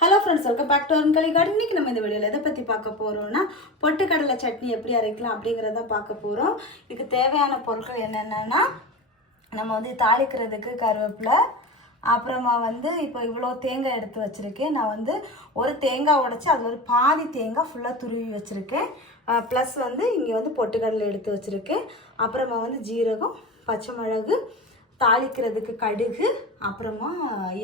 Hello friends, welcome back to Arunkalai garden. இன்னைக்கு நம்ம இந்த வீடியோவில் எதை பற்றி பார்க்க போகிறோம்னா பொட்டுக்கடலை சட்னி எப்படி அரைக்கலாம் அப்படிங்கிறத பார்க்க போகிறோம். இதுக்கு தேவையான பொருட்கள் என்னென்னா, நம்ம வந்து தாளிக்கிறதுக்கு கருவேப்பிலை, அப்புறமா வந்து இப்போ இவ்வளோ தேங்காய் எடுத்து வச்சுருக்கேன். நான் வந்து ஒரு தேங்காய் உடைச்சி அதில் ஒரு பாதி தேங்காய் ஃபுல்லாக துருவி வச்சுருக்கேன். ப்ளஸ் வந்து இங்கே வந்து பொட்டுக்கடலை எடுத்து வச்சுருக்கேன். அப்புறமா வந்து ஜீரகம், பச்சை மிளகு, தாளிக்கிறதுக்கு கடுகு, அப்புறமா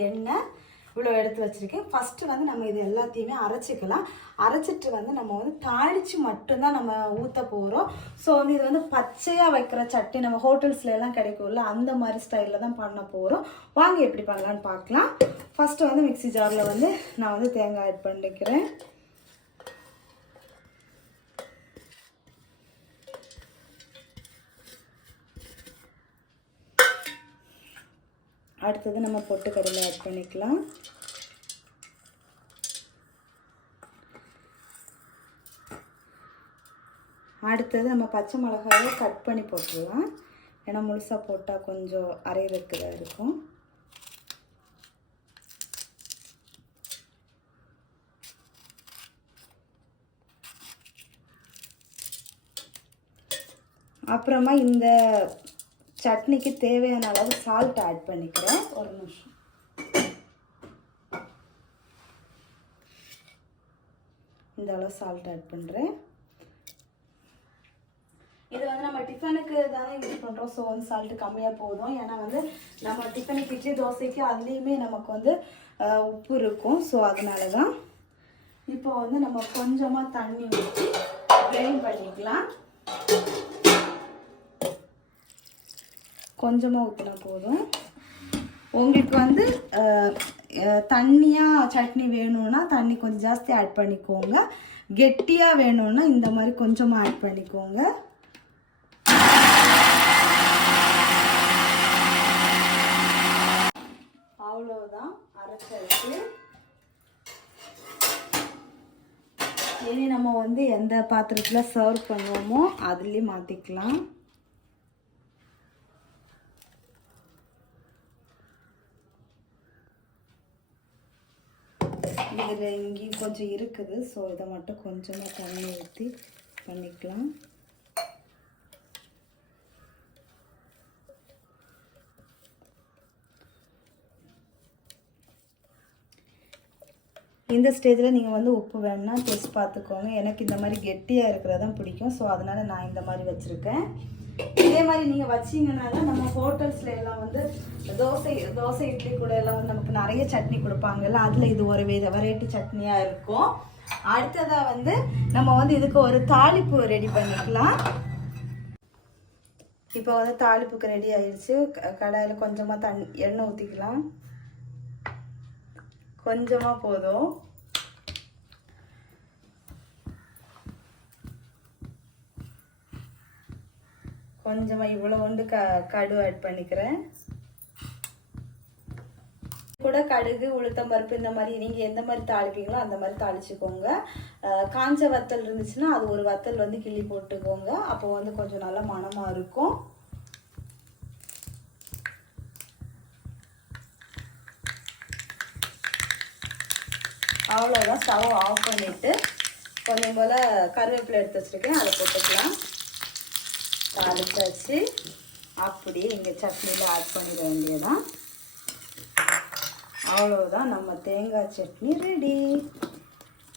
எண்ணெய் இவ்வளோ எடுத்து வச்சுருக்கேன். ஃபஸ்ட்டு வந்து நம்ம இது எல்லாத்தையுமே அரைச்சிக்கலாம். அரைச்சிட்டு வந்து நம்ம வந்து தாளித்து மட்டும்தான் நம்ம ஊற்ற போகிறோம். ஸோ வந்து இது வந்து பச்சையாக வைக்கிற சட்னி நம்ம ஹோட்டல்ஸ்ல எல்லாம் கிடைக்கும்ல, அந்த மாதிரி ஸ்டைலில் தான் பண்ண போகிறோம். வாங்க எப்படி பண்ணலான்னு பார்க்கலாம். ஃபஸ்ட்டு வந்து மிக்ஸி ஜாரில் வந்து நான் வந்து தேங்காய் ஆட் பண்ணிக்கிறேன். அடுத்தது நம்ம பொட்டுக்கடலை ஆட் பண்ணிக்கலாம். அடுத்தது நம்ம பச்சை மிளகாயை கட் பண்ணி போட்டுடலாம். ஏன்னா முழுசாக போட்டால் கொஞ்சம் அரைகிறதுக்கு தான் இருக்கும். அப்புறமா இந்த சட்னிக்கு தேவையான அளவு சால்ட் ஆட் பண்ணிக்கிறேன். ஒரு நிமிஷம். இந்த அளவு சால்ட் ஆட் பண்ணுறேன். இது வந்து நம்ம டிஃபனுக்கு தானே யூஸ் பண்ணுறோம். ஸோ வந்து சால்ட்டு கம்மியாக போதும். ஏன்னா வந்து நம்ம டிஃபனுக்கு இட்லி தோசைக்கு அதுலேயுமே நமக்கு வந்து உப்பு இருக்கும். ஸோ அதனால தான். இப்போ வந்து நம்ம கொஞ்சமாக தண்ணி ஊற்றி கிரைண்ட் பண்ணிக்கலாம். கொஞ்சமாக ஊற்றினா போதும். உங்களுக்கு வந்து தண்ணியாக சட்னி வேணும்னா தண்ணி கொஞ்சம் ஜாஸ்தி ஆட் பண்ணிக்கோங்க. கெட்டியாக வேணும்னா இந்த மாதிரி கொஞ்சமாக ஆட் பண்ணிக்கோங்க. அவ்வளோதான், அரைச்சாச்சு. இனி நம்ம வந்து எந்த பாத்திரத்தில் சர்வ் பண்ணுவோமோ அதுலேயே மாற்றிக்கலாம். இதில் இங்கேயும் கொஞ்சம் இருக்குது. ஸோ இதை மட்டும் கொஞ்சமாக தண்ணி ஊற்றி பண்ணிக்கலாம். இந்த ஸ்டேஜில் நீங்கள் வந்து உப்பு வேணுன்னா டேஸ்ட் பார்த்துக்கோங்க. எனக்கு இந்த மாதிரி கெட்டியாக இருக்கிறதான் பிடிக்கும். ஸோ அதனால் நான் இந்த மாதிரி வச்சுருக்கேன். இதே மாதிரி நீங்கள் வச்சிங்கன்னா தான் நம்ம ஹோட்டல்ஸில் எல்லாம் வந்து தோசை இட்லி கூட எல்லாம் வந்து நமக்கு நிறைய சட்னி கொடுப்பாங்கல்ல, அதில் இது ஒரு வெரைட்டி சட்னியாக இருக்கும். அடுத்ததாக வந்து நம்ம வந்து இதுக்கு ஒரு தாளிப்பு ரெடி பண்ணிக்கலாம். இப்போ வந்து தாளிப்புக்கு ரெடி ஆயிடுச்சு. கடாயில் கொஞ்சமாக எண்ணெய் ஊற்றிக்கலாம். கொஞ்சமாக போதும். கொஞ்சமாக இவ்வளோ வந்து கடுகு ஆட் பண்ணிக்கிறேன். கூட கடுகு, உளுத்தம்பருப்பு இந்த மாதிரி நீங்கள் எந்த மாதிரி தாளிப்பீங்களோ அந்த மாதிரி தாளிச்சுக்கோங்க. காஞ்ச வத்தல் இருந்துச்சுன்னா அது ஒரு வத்தல் வந்து கிள்ளி போட்டுக்கோங்க. அப்போ வந்து கொஞ்சம் நல்லா மணமாக இருக்கும். அவ்வளோதான். ஸ்டவ் ஆஃப் பண்ணிவிட்டு கொஞ்சம் போல் கருவேப்பிலை எடுத்து வச்சுருக்கேன், அதை போட்டுக்கலாம். தாளிச்சாச்சு. அப்படியே இங்கே சட்னியில் ஆட் பண்ணிட வேண்டியதான். அவ்வளோதான், நம்ம தேங்காய் சட்னி ரெடி.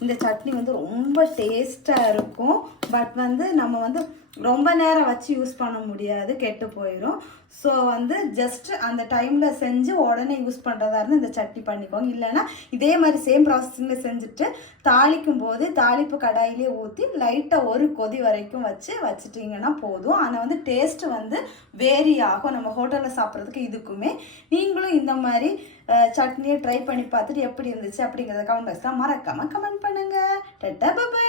இந்த சட்னி வந்து ரொம்ப டேஸ்ட்டாக இருக்கும். பட் வந்து நம்ம வந்து ரொம்ப நேரம் வச்சு யூஸ் பண்ண முடியாது, கெட்டு போயிடும். ஸோ வந்து ஜஸ்ட் அந்த டைமில் செஞ்சு உடனே யூஸ் பண்ணுறதா இருந்தால் இந்த சட்னி பண்ணிக்கோங்க. இல்லைன்னா இதே மாதிரி சேம் ப்ராசஸிங்கில் செஞ்சுட்டு தாளிக்கும் போது தாளிப்பு கடாயிலே ஊற்றி லைட்டாக ஒரு கொதி வரைக்கும் வச்சுட்டிங்கன்னா போதும். ஆனால் வந்து டேஸ்ட்டு வந்து வேரி ஆகும் நம்ம ஹோட்டலில் சாப்பிட்றதுக்கு இதுக்குமே. நீங்களும் இந்த மாதிரி சட்னியை ட்ரை பண்ணி பார்த்துட்டு எப்படி இருந்துச்சு அப்படிங்கிறத கமெண்ட் பாக்ஸில் மறக்காமல் கமெண்ட் பண்ணுங்கள். Tata, by.